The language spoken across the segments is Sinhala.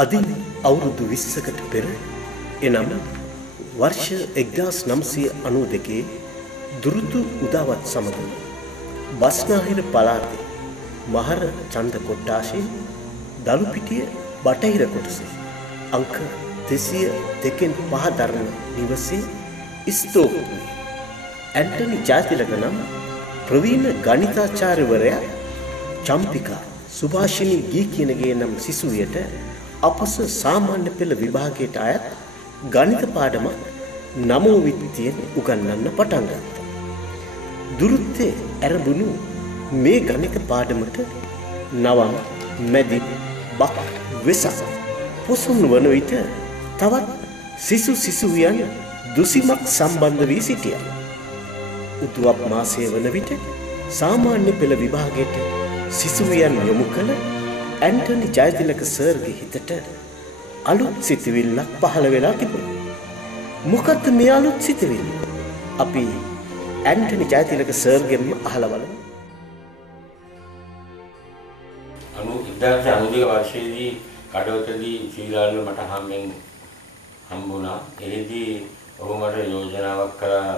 අදින් අවුරුදු 20කට පෙර එනම් වර්ෂ 1992 දුරුතු උදාවත් සමග බස්නාහිර පළාතේ මහර ඡන්ද කොට්ටාශේ දලුපිටිය බටහිර කොටසේ අංක 202 5 දරන නිවසේ ස්තෝපුවේ ඇන්ටනි ජයතිලක නම් ප්‍රවීණ ගණිතාචාර්යවරයා චම්පිකා සුභාෂිනී ගී කියනගේ නම් සිසුවියට අපස සාමාන්‍ය පෙළ විභාගයට අයත් ගණිත පාඩමක් නමෝ විත්තියෙන් උගන්වන්න පටන් ගත්තා. දුරුත්තේ ඇරඹුණු මේ ගණිත පාඩමට නවම් මැදි බක් වෙසක් පොසොන් වන විට තවත් සිසුවියන් දුසිමක් සම්බන්ධ වී සිටියා. උතුවක් මාසයේ වන විට සාමාන්‍ය පෙළ විභාගයට සිසුවියන් යොමු කළ ඇන්ටනි ජයතිලක සර්ගේ හිතට අලුත් සිතුවිල්ලක් පහළ වෙලා තිබුණා. මොකක්ද මේ අලුත් සිතුවිල්ල? අපි ඇන්ටනි ජයතිලක සර්ගෙන්ම අහලා බලමු. 1992 වර්ෂයේදී කඩවතදී ශ්‍රීලාල් මට හම්බුණා. එෙහිදී ඔහු මට යෝජනාවක් කළා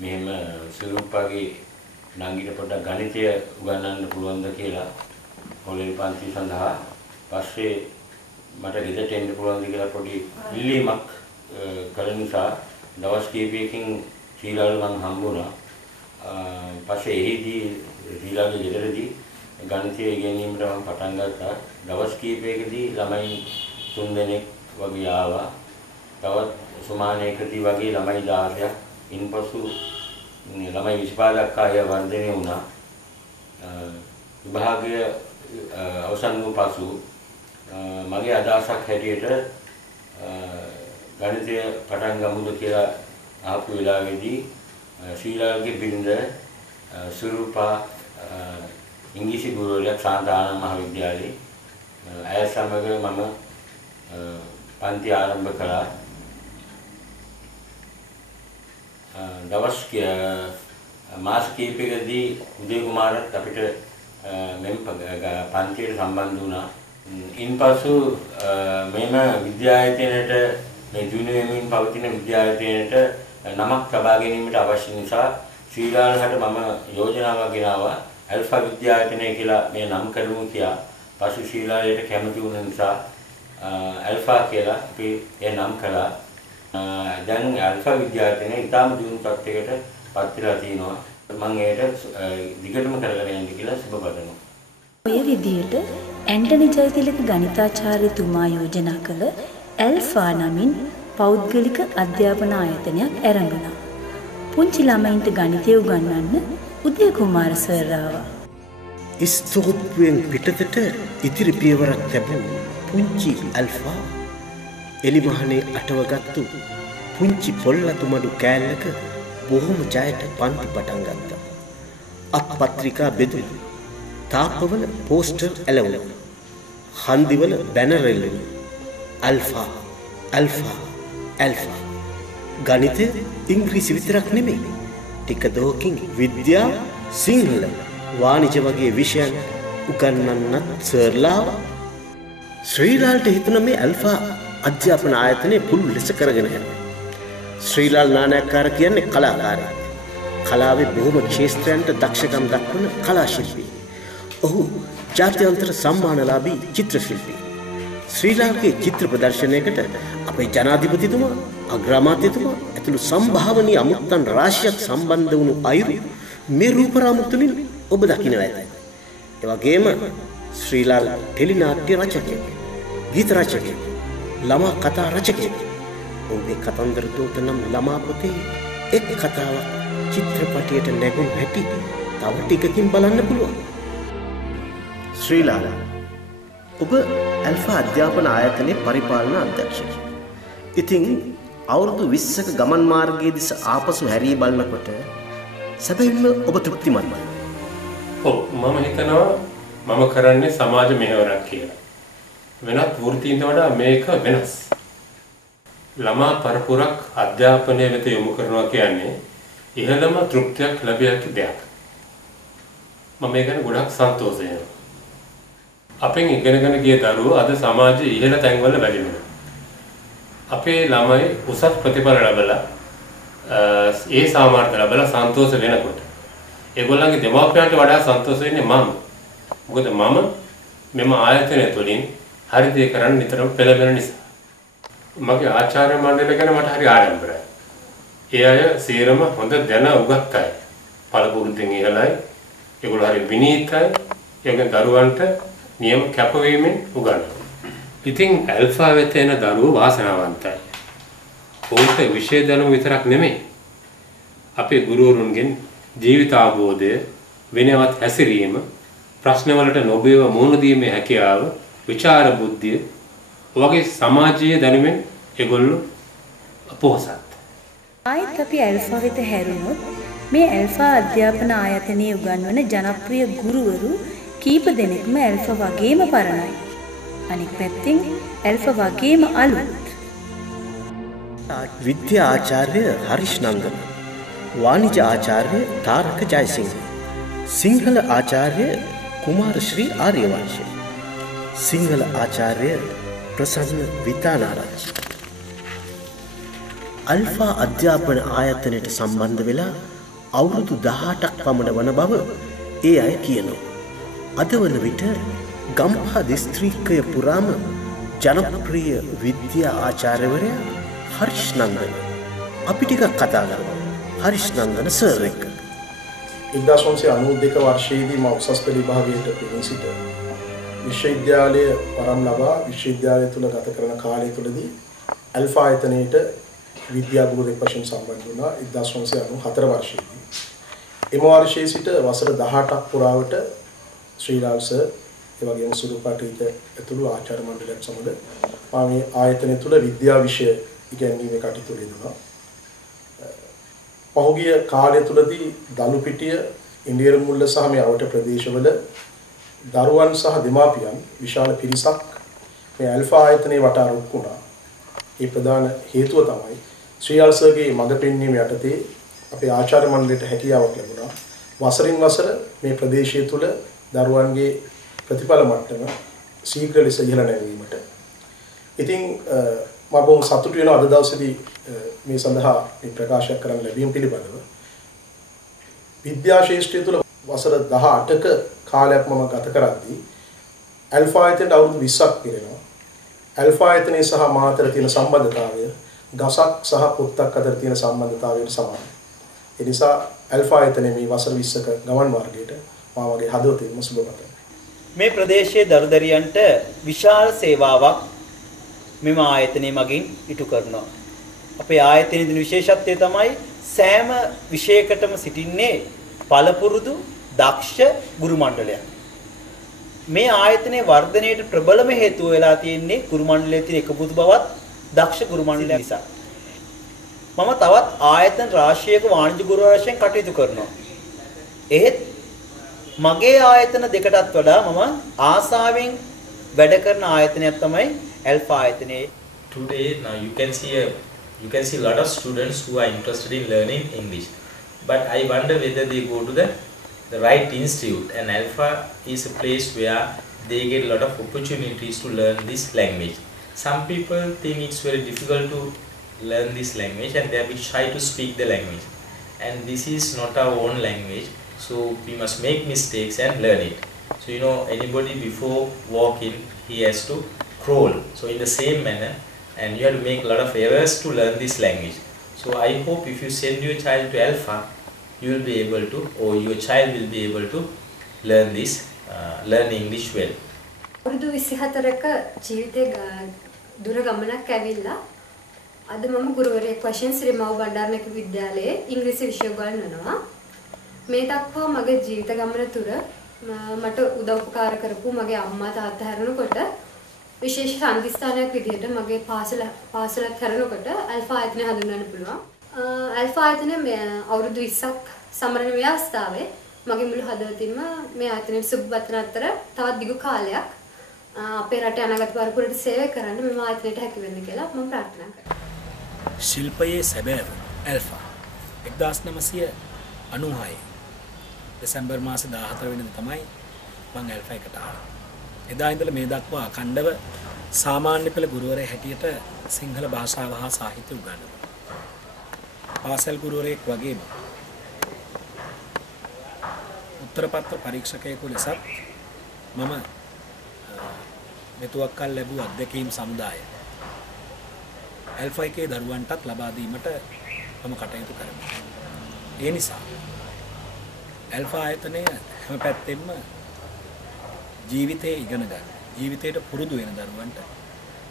මෙහෙම සුරුප්පාගේ නංගිට පොඩ්ඩක් ගණිතය උගන්වන්න පුළුවන්ද කියලා පොළේ පන්ති සඳහා. පස්සේ මට ගෙදරට එන්න පුළුවන්ද කියලා පොඩි ඉල්ලීමක් කළ නිසා දවස් කිහිපයකින් ශ්‍රීලාල් මං හම්බුණා. පස්සේ එහිදී ශ්‍රීලාල්ගේ ගෙදරදී ගණිතය ඉගෙනීමට මම පටන් ගත්තා. දවස් කිහිපයකදී ළමයි 3 දෙනෙක් වගේ ආවා. තවත් සුමානයකදී වගේ ළමයි 10ක්. ඉන්පසු ළමයි 25 දක්වා අය වර්ධනය වුණා. විභාගය අවසන් වූ පසු මගේ අදහසක් හැටියට ගණිතය පටන් ගමුද කියලා ආපු වෙලාවේදී ශ්‍රීලාල්ගේ බිරිඳ සුරුපා ඉංග්‍රීසි ගුරුවරයෙක් සාන්තානන්ද මහාවිද්‍යාලයේ ඇය සමග මම පන්ති ආරම්භ කළා. දවස් මාස කිහිපයකදී උදේ කුමාරත් අපිට මෙම් පන්තියට සම්බන්ධ වුණා. ඉන්පසු මෙම විද්‍යායතනයට මේ දිනු වෙමින් පවතින විද්‍යායතනයට නමක් ලබා ගැනීමට අවශ්‍ය නිසා ශ්‍රීලාල්හට මම යෝජනාවක් ගෙනාවා. ඇල්ෆා විද්‍යායතනය කියලා මේ නම් කරමු කියලා. පසු ශ්‍රීලාල්ට කැමති වුණ නිසා ඇල්ෆා කියලා අපි ඒ නම් කළා. දැන් ඇල්ෆා විද්‍යායතනය ඉතාම දියුණු තත්ත්වයකට පත් වෙලා තිනවා. මම ඒකට දිගටම කරගෙන යන්න කියලා සුබ පතනවා. ඔය විදිහට ඇන්ටනි ජයතිලක ගණිතාචාර්යතුමා යෝජනා කළ ඇල්ෆා නමින් පෞද්ගලික අධ්‍යාපන ආයතනයක් ආරම්භුණා. පුංචි ළමයින්ට ගණිතය උගන්වන්න උදය කුමාර සර් ආවා. ස්තූපයෙන් පිටතට ඉදිරි පියවරක් ලැබුණු පුංචි ඇල්ෆා එලිමහනේ අටවගත්තු පුංචි පොල්ලතු මඩු කෑල්ලක බොහොම ජයට පන්ති පටන් ගත්තා. අත්පත්‍රිකා බෙදුණු, තාපවල පෝස්ටර් ඇලවුණා, හන්දිවල බැනර් එල්ලුණා. Alpha alpha alpha. ගණිතය ඉංග්‍රීසි විතරක් නෙමෙයි, ටික දෝකින් විද්‍යාව, සිංහල, වාණිජ වගේ විෂයන් උගන්වන්නත් සර්ලාව. ශ්‍රීලාල්ට හිතුණ මේ ඇල්ෆා අධ්‍යාපන ආයතනය පුළුල් ලෙස කරගෙන යන්න. ශ්‍රීලාල් නානායක්කාර කියන්නේ කලාකාරයෙක්. කලාවේ බොහොම ක්ෂේත්‍රයන්ට දක්ෂකම් දක්වන කලා ශිල්පී. ඔහු ජාත්‍යන්තර සම්මානලාභී චිත්‍ර ශිල්පී. ශ්‍රීලාල්ගේ චිත්‍ර ප්‍රදර්ශනයකට අපේ ජනාධිපතිතුමා, අග්‍රාමාත්‍යතුමා ඇතුළු සම්භාවනීය අමුත්තන් රාශියක් සම්බන්ධ වුණු අයුරු මේ රූපරාමු තුලින් ඔබ දකිනවා ඇති. ඒ වගේම ශ්‍රීලාල් ටෙලිනාට්‍ය රචකයෙක්, ගීත රචකයෙක්, ළමා කතා රචකයෙක්. ඔහුගේ කතන්දර දූත නම් ළමා පොතේ එක් කතාවක් චිත්‍රපටයට නැගුණු හැටි තව ටිකකින් බලන්න පුළුවන්. ශ්‍රීලාල්, ඔබ ඇල්ෆා අධ්‍යාපන ආයතනයේ පරිපාලන අධ්‍යක්ෂකයෙක්. ඉතින් අවුරුදු 20ක ගමන් මාර්ගයේ දිස ආපසු හැරී බලනකොට සැබවින්ම ඔබ තෘප්තිමත්ද? ඔව්, මම හිතනවා මම කරන්නේ සමාජ මෙහෙවරක් කියලා. වෙනත් වෘත්තීන්ට වඩා මේක වෙනස්. ළමා පරපුරක් අධ්‍යාපනය වෙත යොමු කරනවා කියන්නේ ඉහළම තෘප්තියක් ලැබිය හැකි දෙයක්. මම මේ ගැන ගොඩක් සන්තෝෂ වෙනවා. අපෙන් ඉගෙනගෙන ගිය දරුවෝ අද සමාජයේ ඉහළ තැන්වල වැඩි වෙනවා. අපේ ළමයි උසස් ප්‍රතිඵල ලැබලා ඒ සාමර්ථ්‍ය ලැබලා සන්තෝෂ වෙනකොට ඒගොල්ලන්ගේ දෙමාපියන්ට වඩා සන්තෝෂ වෙන්නේ මම. මොකද මම මෙම ආයතනය තුළින් හරි දේ කරන්න නිතරම පෙළඹෙන නිසා. මගේ ආචාර්ය මණ්ඩලය ගැන මට හරි ආඩම්බරයි. ඒ අය සේරම හොඳ දැන උගත් අය. පළපුරුද්දෙන් ඉහළයි. ඒගොල්ලෝ හරි විනීතයි. ඒගොල්ලන් දරුවන්ට නියම කැපවීමෙන් උගන්වනවා. ඉතින් ඇල්ෆා වෙත එන දරුවෝ වාසනාවන්තයි. ඔවුන්ට විෂය දැනුම විතරක් නෙමෙයි. අපේ ගුරුවරුන්ගෙන් ජීවිත අවබෝධය, විනයවත් හැසිරීම, ප්‍රශ්නවලට නොබේව මුහුණ දීමේ හැකියාව, විචාර බුද්ධිය වගේ සමාජීය දැනුමෙන් ඒගොල්ලෝ අපොහසත්. ආයෙත් අපි ඇල්ෆා වෙත හැරුණොත් මේ ඇල්ෆා අධ්‍යාපන ආයතනයේ උගන්වන ජනප්‍රිය ගුරුවරු කීප දෙනෙක්ම ඇල්ෆා වගේම පරණයි. අනික් පැත්තෙන් ඇල්ෆා වගේම අලුත්. විද්‍යා ආචාර්ය හරිෂ් නන්දන, වාණිජ ආචාර්ය තාරක ජයසිංහ, සිංහල ආචාර්ය කුමාර ශ්‍රී ආර්යවංශ, සිංහල ආචාර්ය ප්‍රසන්න විතානාරච්චි. අල්ෆා අධ්‍යාපන ආයතනයට සම්බන්ධ වෙලා අවුරුදු 18ක් පමණ වන බව ඒ අය කියනවා. අද වන විට ගම්පහ දිස්ත්‍රික්කය පුරාම ජනප්‍රිය විද්‍යා ආචාර්යවරයා හරිෂ් නන්දන. අපි ටිකක් කතා කරමු හරිෂ් නන්දන සර් එක්ක. 1992 වර්ෂයේදී මම උසස් පෙළ විභාගයට පිවිසි සිට විශ්වවිද්‍යාලයේ වරම් ලබා විශ්වවිද්‍යාලය තුල ගත කරන කාලය තුලදී ඇල්ෆා ආයතනයේට විද්‍යා ගුරුවරයෙක් වශයෙන් සම්බන්ධ වුණා 1994 වර්ෂයේදී. එම වර්ෂයේ සිට වසර 18ක් පුරාවට ශ්‍රී රාජ් සර් ඒ වගේම සුරුපා ටීචර් ඇතුළු ආචාර්ය මණ්ඩලයත් සමග මම මේ ආයතනය තුල විද්‍යා විෂය ඉගෙනීමේ කටයුතු යෙදුණා. පහුගිය කාලය තුලදී දලුපිටිය, ඉන්දියානු සහ මේ අවට ප්‍රදේශවල දරුවන් සහ දෙමාපියන් විශාල පිරිසක් මේ ඇල්ෆා ආයතනයේ වටා රුක්ුණා. ඒ ප්‍රධාන හේතුව තමයි ශ්‍රී අල්සර්ගේ මඟ පෙන්වීම යටතේ අපේ ආචාර්ය මණ්ඩලයට හැකියාවක් ලැබුණා. වසරින් වසර මේ ප්‍රදේශය තුල දරුවන්ගේ ප්‍රතිඵල මට්ටම ශීඝ්‍ර ලෙස ඉහළ නැංවීමට. ඉතින් මම බොහොම සතුටු වෙනවා අද දවසේදී මේ සඳහා මේ ප්‍රකාශයක් කරන්න ලැබීම පිළිබඳව. විද්‍යා ශාස්ත්‍රය තුළ වසර 18ක කාලයක් මම ගත කරද්දී ඇල්ෆා ආයතනයේ අවුරුදු 20ක් පිරෙනවා. ඇල්ෆා ආයතනයේ සහ මා අතර තියෙන සම්බන්ධතාවය ගසක් සහ පොත්තක් අතර තියෙන සම්බන්ධතාවයට සමානයි. ඒ නිසා ඇල්ෆා ආයතනයේ මේ වසර 20ක ගමන් මාර්ගයට මා වගේ හදවතින්ම සුබ පතමි. මේ ප්‍රදේශයේ දරුදරියන්ට විශාල සේවාවක් මෙම ආයතනයේ මගින් ඉටු කරනවා. අපේ ආයතනයේ දින විශේෂත්වය තමයි සෑම විෂයකටම සිටින්නේ පළපුරුදු දක්ෂ ගුරු මණ්ඩලයක්. මේ ආයතනයේ වර්ධනයට ප්‍රබලම හේතුව වෙලා තියෙන්නේ ගුරු මණ්ඩලයේ තියෙන එකමුතු බවත් දක්ෂ ගුරු මණ්ඩලය නිසා. මම තවත් ආයතන රාශියක වාණිජ්‍ය ගුරු වශයෙන් කටයුතු කරනවා. ඒත් මගේ ආයතන දෙකටත් වඩා මම ආසාවෙන් වැඩ කරන ආයතනයක් තමයි ඇල්ෆා ආයතනයේ. Today now you can see a lot of students who are interested in learning English, but I wonder whether they go to the right institute, and Alpha is a place where they get a lot of opportunities to learn this language. Some people think it's very difficult to learn this language and they are a bit shy to speak the language, and this is not our own language, so we must make mistakes and learn it. So you know, anybody before walking, he has to crawl, so in the same manner, and you have to make a lot of errors to learn this language. So I hope if you send your child to Alpha, you will be able to, or your child will be able to learn English well. අවුරුදු 24ක ජීවිතේ දුර ගමනක් ඇවිල්ලා අද මම ගුරුවරයෙක් වශයෙන් ශ්‍රී මව් බණ්ඩාරනායක විද්‍යාලයේ ඉංග්‍රීසි විෂය උගන්වනවා. මේ දක්වා මගේ ජීවිත ගමන තුර මට උදව් උපකාර කරපු මගේ අම්මා තාත්තා හැරුණකොට විශේෂ සම්දිස්ථානයක් විදිහට මගේ පාසලත් හැරුණකොට ඇල්ෆා ආයතනය හඳුන්වන්න පුළුවන්. ඇල්ෆා ආයතනය අවුරුදු 20ක් සමරන ව්‍යවස්ථාවේ මගේ මුළු හදවතින්ම මේ ආයතනයේ සුබපතන අතර තවත් දිගු කාලයක් අපේ රටේ අනාගත පරපුරට සේවය කරන්න මේ ආයතනයට හැකි වෙන්න කියලා මම ප්‍රාර්ථනා කරනවා. ශිල්පයේ සැබෑව ඇල්ෆා 1996 දෙසැම්බර් මාස 14 වෙනිදා තමයි මම ඇල්ෆා එකට ආවේ. එදා ඉඳලා මේ දක්වා අඛණ්ඩව සාමාන්‍ය පෙළ ගුරුවරයෙක් හැටියට සිංහල භාෂාව හා සාහිත්‍ය උගන්වනවා. පාසල් ගුරුවරයෙක් වගේම උත්තරපත්‍ර පරීක්ෂකයෙකු ලෙසත් මම මෙතුවක් කල් ලැබූ අත්දැකීම් සමුදාය ඇල්ෆා එකේ දරුවන්ටත් ලබා දීමට මම කටයුතු කරනවා. ඒ නිසා ඇල්ෆා ආයතනය හැම පැත්තෙම ජීවිතේ ඉගෙන ගන්න, ජීවිතයට පුරුදු වෙන දරුවන්ට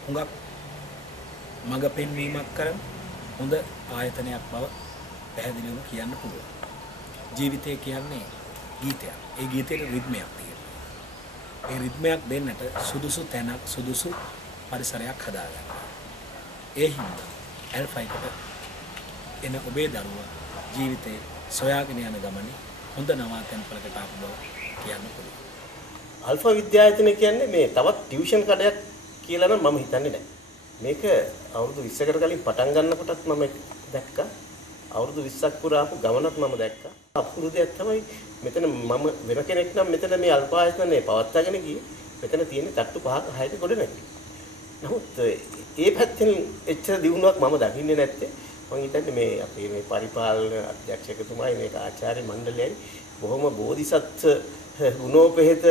හුඟක් මඟ පෙන්වීමක් කරන හොඳ ආයතනයක් බව පැහැදිලිවම කියන්න පුළුවන්. ජීවිතය කියන්නේ ගීතයක්. ඒ ගීතේට රිද්මයක් තියෙනවා. ඒ රිද්මයක් දෙන්නට සුදුසු තැනක්, සුදුසු පරිසරයක් හදාගන්න. ඒ හින්දා ඇල්ෆා එකට එන ඔබේ දරුවා ජීවිතේ සොයාගෙන යන ගමනේ හොඳ නවාතැන්පලකට ආපු බව කියන්න පුළුවන්. අල්ෆා විද්‍යායතනය කියන්නේ මේ තවත් ටියුෂන් කඩයක් කියලා නම් මම හිතන්නේ නැහැ. මේක අවුරුදු 20කට කලින් පටන් ගන්නකොටත් මම දැක්කා. අවුරුදු 20ක් පුරාපු ගමනක් මම දැක්කා. අපුරු දෙයක් තමයි මෙතන මම වෙන කෙනෙක් නම් මෙතන මේ අල්ෆා ආයතනය පවත්වාගෙන ගියේ. මෙතන තියෙන තට්ටු 5ක 6ක ගොඩ නැගිලි. නමුත් ඒ පැත්තෙන් එච්චර දියුණුවක් මම දකින්නේ නැත්තේ. මම හිතන්නේ මේ අපේ මේ පරිපාලන අධ්‍යක්ෂකතුමායි මේක ආචාර්ය මණ්ඩලයයි බොහොම බෝධිසත්ව ගුණෝපේත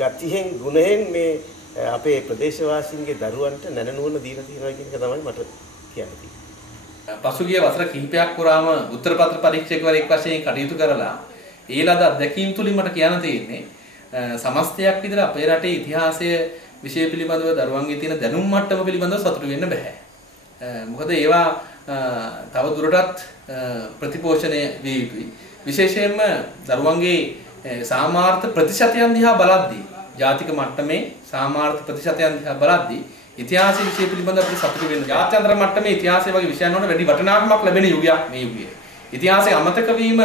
ගතියෙන් ගුණයෙන් මේ අපේ ප්‍රදේශවාසීන්ගේ දරුවන්ට නැනනුවන දීලා තියෙනවා කියන එක තමයි මට කියන්න තියෙන්නේ. පසුගිය වසර කිහිපයක් පුරාම උත්තරපත්‍ර පරීක්ෂකවරයෙක් වශයෙන් කටයුතු කරලා ඒ ලද අත්දැකීම් තුලින් මට කියන්න තියෙන්නේ සමස්තයක් විතර අපේ රටේ ඉතිහාසය විෂය පිළිබඳව දරුවන්ගේ තියෙන දැනුම් මට්ටම පිළිබඳව සතුටු වෙන්න බෑ. මොකද ඒවා තව දුරටත් ප්‍රතිපෝෂණය විය යුතුයි. විශේෂයෙන්ම දරුවන්ගේ සාමාර්ථ ප්‍රතිශතයන් දිහා බලද්දී ජාතික මට්ටමේ සාමාර්ථ ප්‍රතිශතයන් දිහා බලද්දී ඉතිහාසයේ විෂය පිළිබඳව අපිට සතුටු වෙන්න. ජාත්‍යන්තර මට්ටමේ ඉතිහාසය වගේ විෂයන් වල වැඩි වටිනාකමක් ලැබෙන යුගයක් මේ යුගය. ඉතිහාසයේ අමතක වීම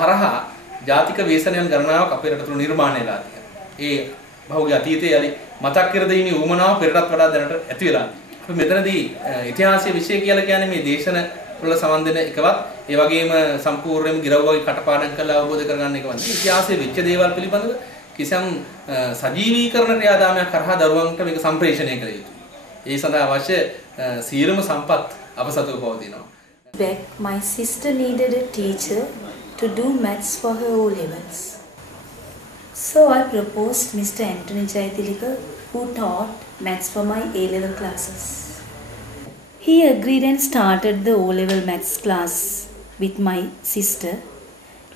හරහා ජාතික ව්‍යසනයන් ගණනාවක් අපේ රට තුළ නිර්මාණය වෙලා තියෙනවා. ඒ බහුවගේ අතීතයේ යලි මතක් කර දීමේ උවමනාව පෙරටත් වඩා දැනට ඇති වෙලා. අපි මෙතනදී ඉතිහාසයේ විෂය කියලා කියන්නේ මේ දේශන වල සමන් දෙන එකවත් ඒ වගේම සම්පූර්ණයෙන්ම ගිරව් වගේ කටපාඩම් කරලා අවබෝධ කරගන්න එකවත් නෙවෙයි. ඉතිහාසයේ වෙච්ච දේවල් පිළිබඳව කිසියම් සජීවීකරණ ක්‍රියාදාමයක් කරහා දරුවන්ට මේක සම්ප්‍රේෂණය කළ යුතුයි. ඒ සඳහා අවශ්‍ය සියලුම සම්පත් අප සතුව පවතිනවා. Back, my sister needed a teacher to do maths for her O levels. So I proposed Mr. Anthony Jayatillika, who taught maths for my A-level classes. He agreed and started the O-level maths class with my sister.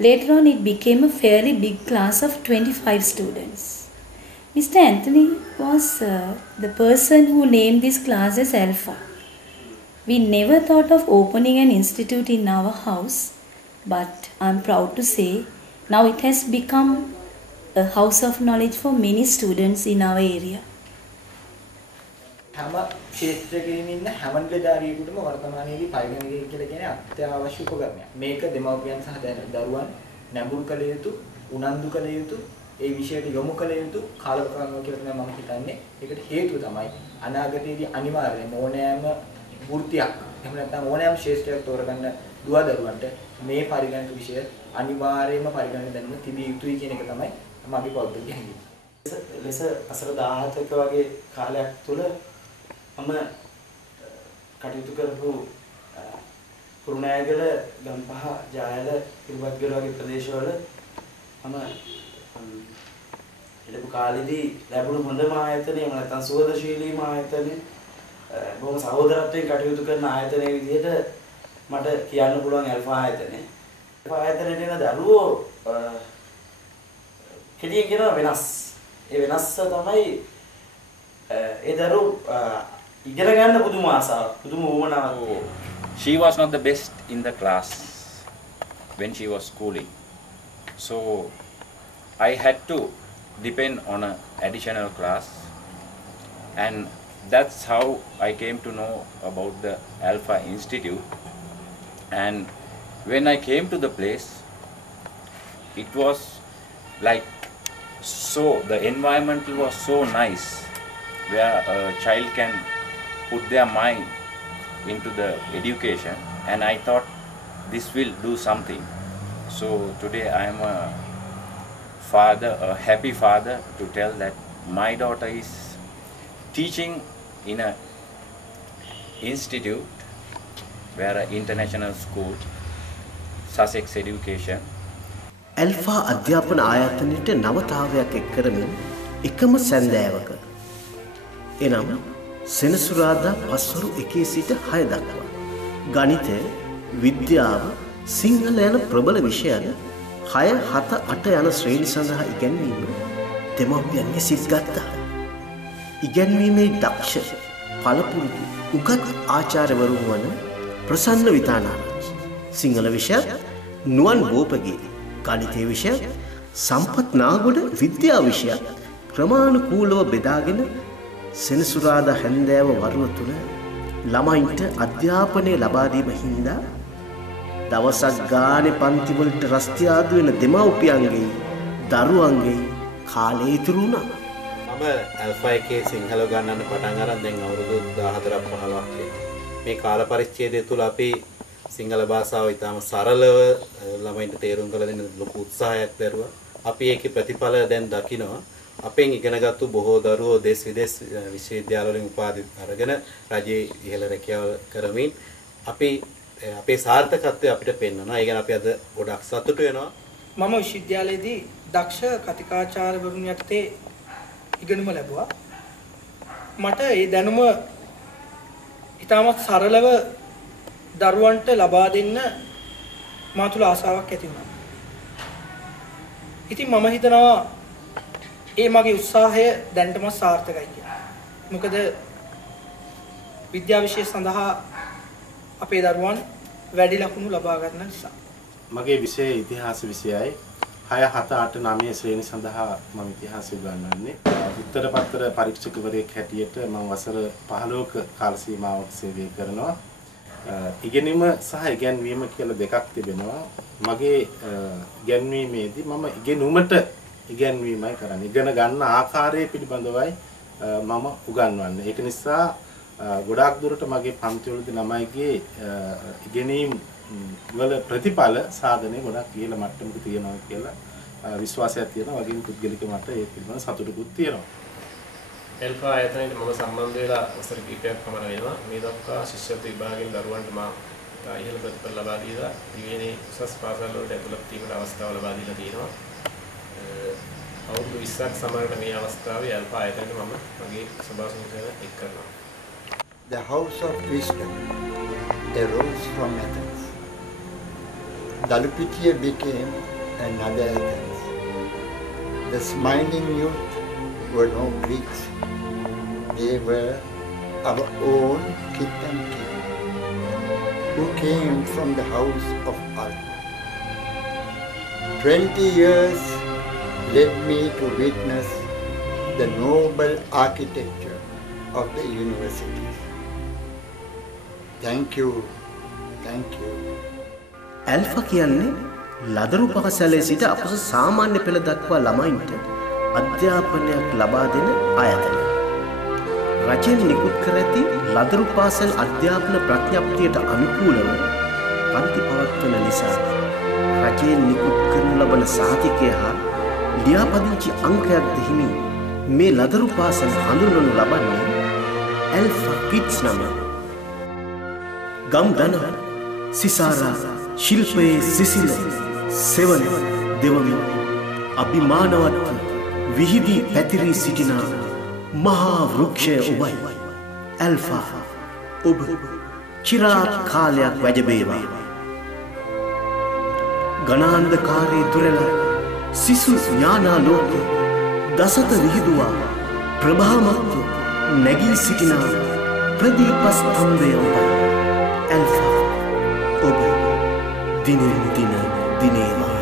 Later on, it became a fairly big class of 25 students. Mr. Anthony was the person who named this class as Alpha. We never thought of opening an institute in our house, but I'm proud to say now it has become a house of knowledge for many students in our area. හැම ක්ෂේත්‍රයකින් ඉන්න හැම නිලධාරියෙකුටම වර්තමානයේදී පරිගණකය කියලා කියන්නේ අත්‍යවශ්‍ය උපකරණයක්. මේක දෙමව්පියන් සහ දරුවන් නැඹුරු කළ යුතු, උනන්දු කළ යුතු, ඒ විෂයට යොමු කළ යුතු කාලකරණය කියලා තමයි මම හිතන්නේ. ඒකට හේතුව තමයි අනාගතයේදී අනිවාර්යයෙන්ම ඕනෑම වෘත්තියක් එහෙම නැත්නම් ඕනෑම ක්ෂේත්‍රයක් තෝරගන්න දුවදරුවන්ට මේ පරිගණක විෂය අනිවාර්යයෙන්ම පරිගණක දැනුම තිබිය යුතුයි කියන එක තමයි මගේ පෞද්ගලික හැඟීම. ලෙස අසර 17ක වගේ කාලයක් තුල මම කටයුතු කරපු කුරුණෑගල, ගම්පහ, ජායල, ඉරුවත්ගල වගේ ප්‍රදේශවල මම එළඹ කාලෙදී ලැබුණු හොඳම ආයතනය නැත්නම් සුවදශීලීම ආයතනය බොහොම සහෝදරත්වයෙන් කටයුතු කරන ආයතනයේ විදිහට මට කියන්න පුළුවන් ඇල්ෆා ආයතනය. ඇල්ෆා ආයතනයේ ඉන්න දරුවෝ කෙලියෙන් කියනවා වෙනස්. ඒ වෙනස්ස තමයි ඒ දරුවෝ ඉගෙන ගන්න පුදුම ආසාවක්, පුදුම උවමනාවක් තියෙනවා. She was not the best in the class when she was schooling. So I had to depend on an additional class, and that's how I came to know about the Alpha Institute. And when I came to the place, it was like the environment was so nice, where a child can put their mind into the education, and I thought this will do something. So today I am a father, a happy father, to tell that my daughter is teaching in a institute where an international school, Sussex Education. Alpha අධ්‍යාපන ආයතනයට නවතාවයක් එක් කරමින් එකම සැන්දෑවක එනම් සෙනසුරාදා පස්වරු 1 සිට 6 දක්වා ගණිතය, විද්‍යාව, සිංහල යන ප්‍රබල විෂයන් 6, 7, 8 යන ශ්‍රේණි සඳහා ඉගැන්වීම දෙමව්පියන්ගේ සිත් ගත්තා. ඉගැන්වීමේ දක්ෂ පළපුරුදු උගත් ආචාර්යවරුන් වන ප්‍රසන්න විතානාරච්චි, සිංහල විෂයත් නුවන් බෝපගේ, ගණිතය විෂයත් සම්පත් නාගොඩ විද්‍යා විෂයත් ක්‍රමානුකූලව බෙදාගෙන සෙනසුරාදා හැන්දෑව වරුව තුල ළමයින්ට අධ්‍යාපනය ලබා දීම හින්දා දවසක් ගානේ පන්ති වලට රස්තියාදු වෙන දෙමව්පියන්ගේ දරුවන්ගේ කාලය ඉතුරු වුණා. මම ඇල්ෆා එකේ සිංහල ගන්නන්න පටන් අරන් දැන් අවුරුදු 14ක් 15ක් මේ කාල පරිච්ඡේදය තුල අපි සිංහල භාෂාව ඉතාම සරලව ළමයින්ට තේරුම් කරලා දෙන්න ලොකු උත්සාහයක් දරුවා. අපි ඒකේ ප්‍රතිඵල දැන් දකිනවා. අපෙන් ඉගෙනගත්තු බොහෝ දරුවෝ දේශ විදේශ විශ්වවිද්‍යාල වලින් උපාධි අරගෙන රජයේ ඉහළ රැකියාව කරමින් අපි අපේ සාර්ථකත්වය අපිට පෙන්වනවා. ඒ කියන්නේ අපි අද ගොඩක් සතුටු වෙනවා. මම විශ්වවිද්‍යාලයේදී දක්ෂ කතිකාචාර්යවරුන් යටතේ ඉගෙනුම ලැබුවා. මට මේ දැනුම ඉතාමත් සරලව දරුවන්ට ලබා දෙන්න මා තුළ ආසාවක් ඇති වුණා. ඉතින් මම හිතනවා ඒ මගේ උත්සාහය දැනටම සාර්ථකයි කියලා. මොකද විද්‍යා විෂය සඳහා අපේ දරුවන් වැඩි ලකුණු ලබා ගන්න නිසා. මගේ විෂය ඉතිහාස විෂයයි. 6, 7, 8, 9 ශ්‍රේණි සඳහා මම ඉතිහාසය උගන්වන්නේ. උත්තර පත්‍ර පරීක්ෂකවරයෙක් හැටියට මම වසර 15ක කාල සීමාවක සේවය කරනවා. ඉගෙනීම සහ ඉගැන්වීම කියලා දෙකක් තිබෙනවා. මගේ ඉගැන්වීමේදී මම ඉගෙනුමට ඉගැන්වීමයි කරන්නේ. ඉගෙන ගන්න ආකාරය පිළිබඳවයි මම උගන්වන්නේ. ඒක නිසා ගොඩාක් දුරට මගේ පන්ති වලදී ළමයිගේ ඉගෙනීම් වල ප්‍රතිඵල සාධනය ගොඩක් ඉහළ මට්ටමක තියෙනවා කියලා විශ්වාසයක් තියෙනවා. වගේම පුද්ගලික මට ඒ පිළිබඳව සතුටුකුත් තියෙනවා. ඇල්ෆා ආයතනයේ මම සම්බන්ධ වෙලා වසර කිහිපයක් පමණ වෙනවා. මේ දක්වා ශිෂ්‍යත්ව විභාගයෙන් දරුවන්ට මා ඉහළ ප්‍රතිඵල ලබා දීලා දිවයිනේ උසස් පාසල් වලට ඇතුළත් වීමට අවස්ථාව ලබා දීලා තියෙනවා. අවුරුදු 20ක් සමරන මේ අවස්ථාවේ ඇල්ෆා ආයතනයේ මම මගේ සභා සංවිධානය එක් කරනවා. The House of Wisdom arose from Athens. Dalupitiya became another Athens. The smiling youth were no Greeks. They were our own kith and kin, who came from the house of Alma. 20 years led me to witness the noble architecture of the universities. Thank you. Thank you. Alpha කියන්නේ ලදරු පාසලේ සිට අපස සාමාන්‍ය පෙළ දක්වා ළමයින්ට අධ්‍යාපනයක් ලබා දෙන ආයතනය. රජයෙන් නිකුත් කර ඇති ලදරු පාසල් අධ්‍යාපන ප්‍රඥප්තියට අනුකූලව පන්ති පවත්වන නිසා රජයෙන් නිකුත් කරනු ලබන සහතිකය හා ලියාපදිංචි අංකයක් දෙහිමි මේ ලදරු පාසල් හඳුන්වනු ලබන්නේ ඇල්ෆා කිඩ්ස් නමින්. ගම්දන, සිසාරා, ශිල්පයේ සිසිල, සෙවන දෙවමින් අභිමානවත් විහිදී පැතිරී සිටින මහා වෘක්ෂය ඔබයි. ඇල්ෆා ඔබ චිරාත් කාලයක් වැජබේවා. ගණාන්ධකාරයේ දුරලා සිසු ඥානාලෝක දසත විහිදුවා ප්‍රභාමත්ව නැගී සිටින ප්‍රදීපස්තම්භය ඔබයි. ඇල්ෆා ඔබ දිනෙන් දින දිනේවා.